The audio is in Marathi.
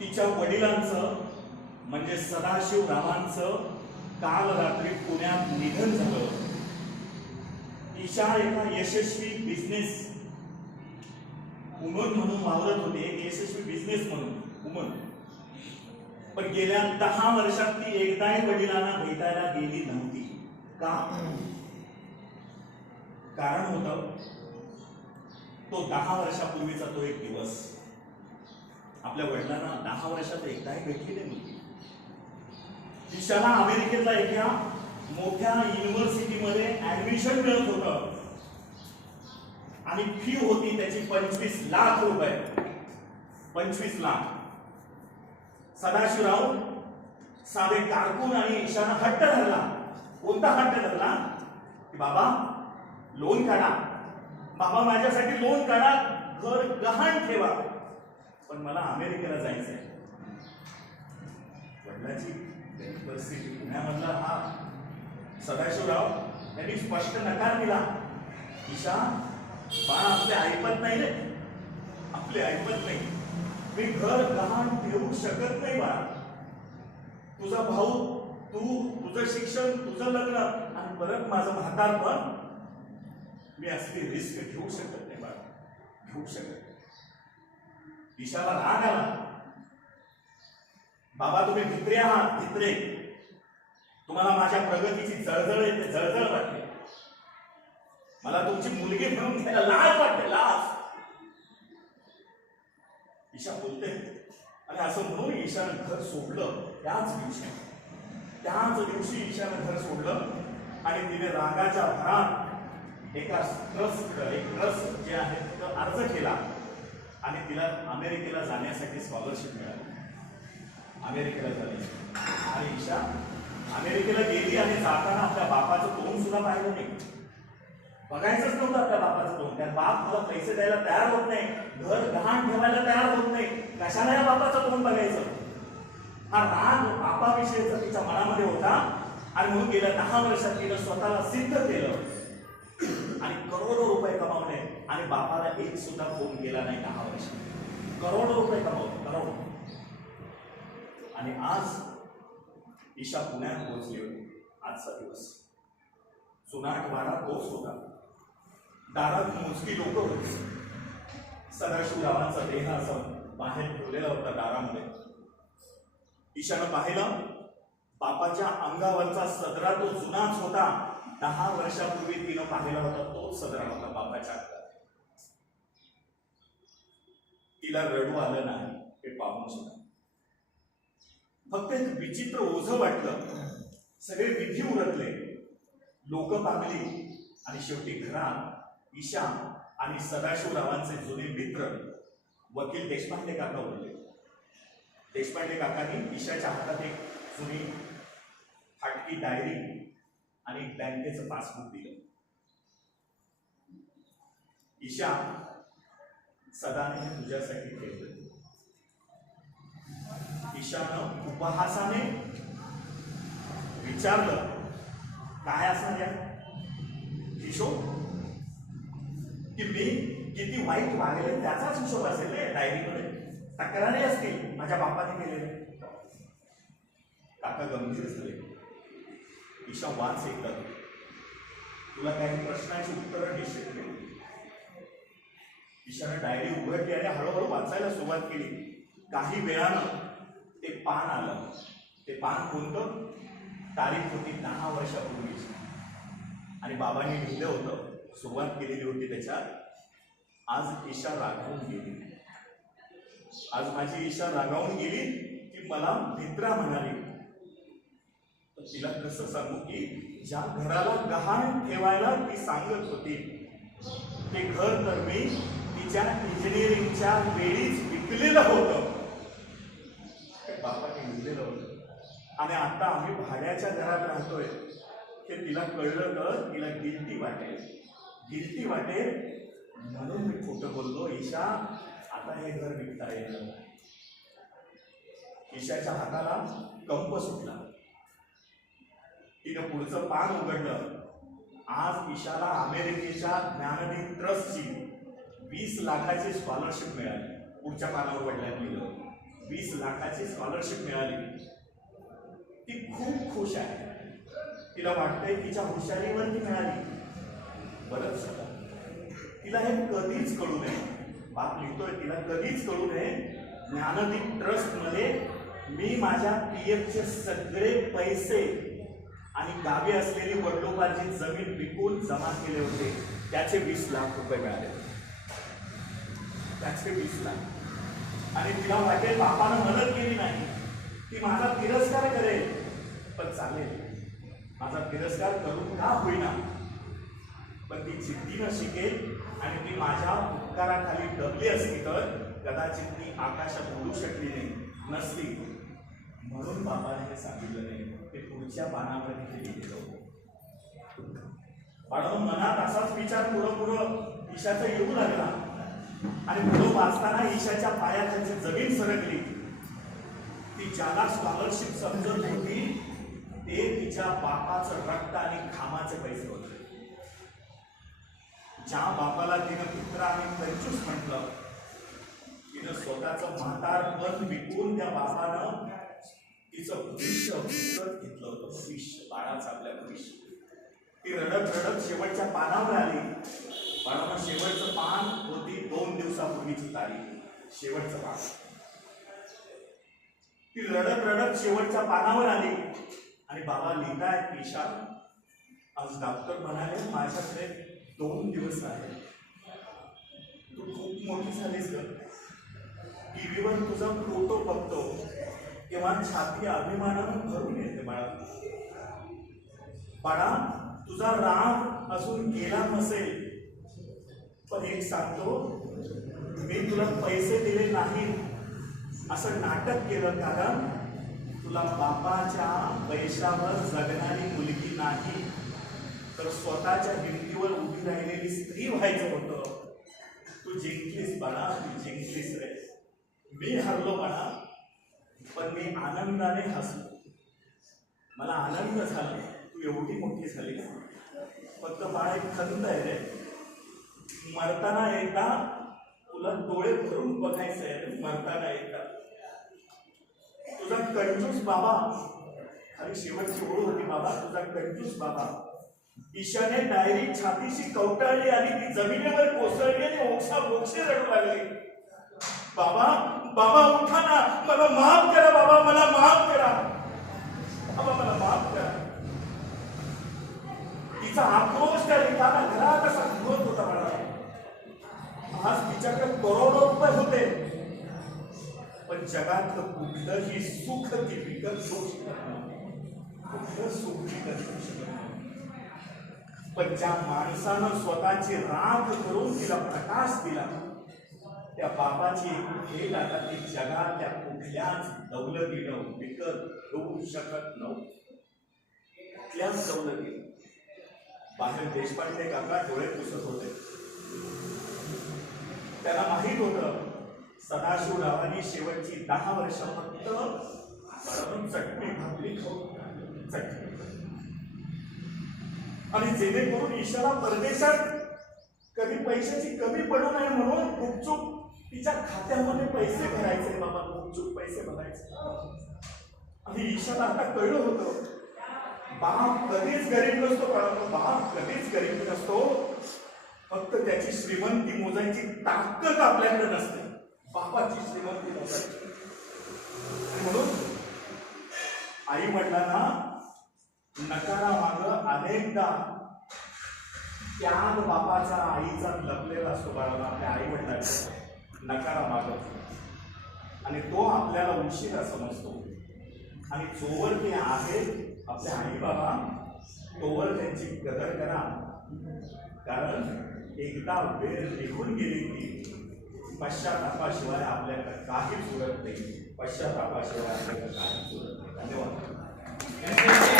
तिच्या वडिलांचं म्हणजे सदाशिव रावांचं काल रात्री पुण्यात निधन झालं. ईशा एका यशस्वी बिझनेस वुमन म्हणून वावरत होते एक यशस्वी बिझनेस म्हणून वुमन पण गेल्या दहा वर्षात ती एकदाही वडिलांना भेटायला गेली नव्हती. का? कारण होत तो दहा वर्षापूर्वीचा तो एक दिवस. आपल्या वडिलांना दहा वर्षात एकदाही भेटली नाही. मुलगी अमेरिकेतला एका मोठ्या युनिव्हर्सिटीमध्ये ऍडमिशन मिळत होतं. आणि फी होती त्याची पंचवीस लाख रुपये. पंचवीस लाख. सदाशिवराव साधे कारकून आणि ईशाना हट्ट धरला. कोणता हट्ट धरला? की बाबा लोन काढा. बाबा माझ्यासाठी लोन काढा. घर गहाण ठेवा. पण मला अमेरिकेला जायचंय. आहे वडिलाची परिस्थिती पुण्यामधला हा सदाशिवराव त्यांनी स्पष्ट नकार दिला. ईशा बाळ आपले ऐकत नाही रे. आपले ऐकत नाही. मी घर गहाण ठेवू शकत नाही बाळा. तुझा भाऊ तू तुझं शिक्षण तुझं लग्न आणि परत माझं म्हातारपण मी असली रिस्क घेऊ शकत नाही बाळा. घेऊ शकत नाही. ईशाला राग आला. बाबा तुम्ही भित्रे आहात भित्रे. तुम्हाला माझ्या प्रगतीची जळजळ येते जळजळ वाटते. मला तुमची मुलगी म्हणून घ्यायला लाज वाटते लाज. ईशा बोलते आणि असं म्हणून ईशानं घर सोडलं त्याच दिवशी. त्याच दिवशी ईशानं घर सोडलं आणि तिने रागाच्या भरात एका ट्रस्ट एक ट्रस्ट जे आहे तो अर्ज केला. आणि तिला अमेरिकेला जाण्यासाठी स्कॉलरशिप मिळाली. अमेरिकेला झाली आणि ईशा अमेरिकेला गेली आणि जाताना आपल्या बापाचं तोंड सुद्धा पाहिलं नाही. बघायचंच नव्हतं आपल्या बापाचं तोंड. त्या बाप मला पैसे द्यायला तयार होत नाही. घर गहाण ठेवायला तयार होत नाही. कशाला या बापाचं तोंड बघायचं? हा राग बापाविषयीचा तिच्या मनामध्ये होता. आणि म्हणून गेल्या दहा वर्षात तिनं स्वतःला सिद्ध केलं आणि करोडो रुपये कमावले आणि बापाला एक सुद्धा फोन केला नाही दहा वर्ष. करोडो रुपये कमावले करोडो. आणि आज ईशा पुण्यात पोहोचली होती. आजचा दिवस. सुनाट वारा तोच होता. दारात मोजकी लोक होती. सदाशिवरावांचा देह असं बाहेर ठेवलेला होता दारामध्ये. ईशानं पाहिलं बापाच्या अंगावरचा सदरा तो जुनाच होता. दहा वर्षापूर्वी तिनं पाहिला होता तोच सदरा होता बापाच्या तिला रडू आलं नाही हे पाहून सुद्धा. फक्त एक विचित्र ओझं वाटलं. सगळे विधी उरकले. लोक पागली. आणि शेवटी घरात ईशा आणि सदाशिवरावांचे जुने मित्र वकील देशपांडे काका उरले. देशपांडे काकांनी ईशाच्या हातात एक जुनी फाटकी डायरी आणि बँकेचं पासबुक दिलं. ईशा सदाने हे तुझ्यासाठी ठेवलं ईशानं उपहासाने विचारलं काय असणार या? हिशोब? की मी किती वाईट वागले त्याचाच हिशोब असेल ना डायरीमध्ये? तक्रारी असतील माझ्या बापाने केलेले काका गंभीर झाले. ईशा वाच एकदा तुला काही प्रश्नांची उत्तरं निश्चित नाही ईशानं डायरी उघडली आणि हळूहळू वाचायला सुरुवात केली. काही वेळानं ते पान आलं. ते पान कोणतं? तारीख होती दहा वर्षापूर्वीची. आणि बाबांनी लिहिलं होतं. सुरुवात केलेली होती त्याच्यात आज ईशा रागावून गेली. आज माझी ईशा रागावून गेली की मला मित्रा म्हणाली. तर तिला कसं सांगू की ज्या घराला गहाण ठेवायला ती सांगत होती ते घर तर मी तिच्या इंजिनिअरिंगच्या वेळीच विकलेलं होतं. बापाने लिहिलेलं होतं. आणि आता आम्ही भाड्याच्या घरात राहतोय. हे तिला कळलं तर तिला गिल्टी वाटेल. गिल्टी वाटेल म्हणून मी खोटं बोललो ईशा आता हे घर विकता येणार नाही ईशाच्या हाताला कंप सुटला. तिनं पुढचं पान उघडलं. आज ईशाला अमेरिकेच्या ज्ञानदीप ट्रस्टची वीस लाखाची स्कॉलरशिप मिळाली. पुढच्या पानावर वडिलांनी लिहिलं वीस लाखाची स्कॉलरशिप मिळाली. ती खूप खुश आहे. तिला वाटतंय तिच्या हुशारीवर ती मिळाली. बरंच तिला हे कधीच कळू नये. बाप लिहितोय तिला कधीच कळू नये. ज्ञानदीप ट्रस्टमध्ये मी माझ्या पी एफचे सगळे पैसे आणि गावी असलेली वडलोबाची जमीन विकून जमा केले होते. त्याचे वीस लाख रुपये मिळाले. त्याचे वीस आणि तिला वाटेल बापानं मदत केली नाही ती माझा तिरस्कार करेल. पण चालेल माझा तिरस्कार करून का होईना? पण ती जिद्दीनं शिकेल आणि ती माझ्या उपकाराखाली दबली असती तर कदाचित ती आकाशात उडू शकली नाही नसती म्हणून बाबाने हे सांगितलं नाही. ते पुढच्या पानावर हे लिहिलेलं होतं. मनात असाच विचार पुढं पुढं ईशाचा येऊ लागला. आणि पुढं वाचताना ईशाच्या पायाखालची जमीन सरकली. ती ज्याला स्कॉलरशिप समजत होती ते तिच्या बापाचं रक्त आणि घामाचे पैसे होते. ज्या बापाला तिनं पुत्र आणि पंचूस म्हटलं तिनं स्वतःचं म्हातार पण विकून त्या बापानं तिचं भविष्य विकत घेतलं होतं भविष्य बाळाचं आपल्या भविष्य. ती रडत रडत शेवटच्या पानावर आली. बाळानं शेवटचं पान होती दोन दिवसापूर्वीची तारीख. शेवटचं पान. ती रडत रडत शेवटच्या पानावर आली. आणि बाबा लिहिताय ईशा आज डॉक्टर म्हणाले माझ्याकडे दोन दिवस आहे तू खूप मोठी झालीस ग. टीव्हीवर तुझा फोटो बघतो. तेव्हा छाती अभिमानानं भरून येते बाळा. बाळा तुझा राम अजून गेला नसेल. पण एक सांगतो मी तुला पैसे दिले नाही असं नाटक केलं कारण तुला बापाच्या पैशावर जगणारी मुलगी नाही. तर स्वतःच्या हिमतीवर उभी राहिलेली स्त्री व्हायचं होतं. तू जिंकलीस बाळा तू जिंकलीस रे. मी हरलो बाळा पण मी आनंदाने हसलो. मला आनंद झाला. तू एवढी मोठी झाली फक्त बाळा एक खंत आहे रे. मरताना एकदा तुला डोळे भरून बघायचंय मरताना एकदा. तुझा कंजूस बाबा खाली शेवटची ओळ होती बाबा तुझा कंजूस बाबा. ईशाने डायरी छातीशी कवटाळली आणि ती जमिनीवर कोसळली आणि ओक्षा बोक्षे रडू लागली. बाबा बाबा उठा ना. मला माफ करा बाबा मला माफ करा. बाबा मला माफ करा. तिचा आक्रोश त्या रिकाम्या घरा करोडो रुपये होते. पण जगातलं कुठलंही सुख ती विकत घेऊ शकत कुठलं सुख विकत घेऊ शकत पण ज्या माणसानं स्वतःची राग करून तिला प्रकाश दिला त्या बापाची खेळ आता ती जगातल्या कुठल्याच दौलतीनं विकत घेऊ शकत नव्हती. कुठल्याच दौलतीनं. बाहेर देशपांडे काका डोळे पुसत होते. त्याला माहीत होतं. सदाशिवरावांनी शेवटची दहा वर्ष फक्त चटणी भाकरी खाऊन चटणी आणि जेणेकरून ईशाला परदेशात कधी पैशाची कमी पडू नये म्हणून गुपचूप तिच्या खात्यामध्ये पैसे भरायचे. बाबा गुपचूप पैसे भरायचे. आणि ईशाला आता कळलं होतं. बाप कधीच गरीब नसतो कळतो बाप कधीच गरीब नसतो. फक्त त्याची श्रीमंती मोजायची ताकद आपल्याकडे नसते. बापाची श्रीमंती मोजायची. म्हणून आई वडिलांना नकारा माग अनेकदा त्याग बापाचा आईचा लपलेला असतो बाळाला आपल्या आई वडिलांचा. नकारा मागत आणि तो आपल्याला उशिरा समजतो. आणि जोवर ते आहेत आपले आई बाबा तोवर त्यांची कदर करा. कारण एकदा वेळ निघून गेली की पश्चातापाशिवाय आपल्याकडे काहीच उरत नाही. पश्चातापाशिवाय आपल्याकडे काहीच उरत नाही. धन्यवाद.